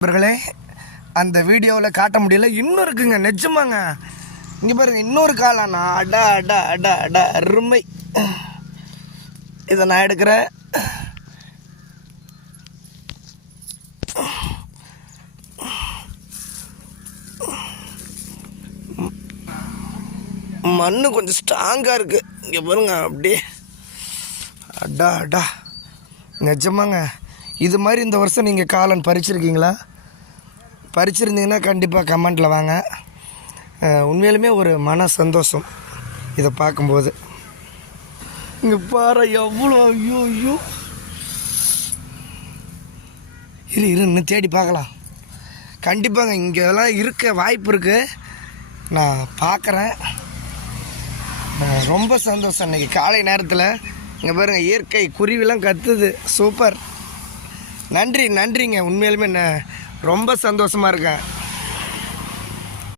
நண்பர்களே, அந்த வீடியோவில் காட்ட முடியல. இன்னும் இருக்குங்க, நிஜமாங்க. இங்கே பாருங்க, இன்னொரு காளானா. அடா அடா அடா அடா அருமை. இதை நான் எடுக்கிறேன். மண்ணு கொஞ்சம் ஸ்ட்ராங்காக இருக்குது. இங்கே பாருங்க, அப்படியே அடா அடா. நிஜமாங்க, இது மாதிரி இந்த வருஷம் நீங்கள் காளான் பறிச்சிருக்கீங்களா? பறிச்சிருந்தீங்கன்னா கண்டிப்பாக கமெண்டில் வாங்க. உண்மையிலுமே ஒரு மன சந்தோஷம் இதை பார்க்கும்போது. இங்கே பாரு எவ்வளோ. ஐயோ ஐயோ, இரு இன்னும் தேடி பார்க்கலாம். கண்டிப்பாங்க இங்கெல்லாம் இருக்க வாய்ப்பு இருக்குது. நான் பார்க்குறேன். ரொம்ப சந்தோஷம். இன்றைக்கி காலை நேரத்தில் இங்கே பாருங்கள், இயற்கை குருவிலாம் கத்துது. சூப்பர். நன்றிங்க. உண்மையிலுமே ரொம்ப சந்தோஷமாக இருக்கேன்.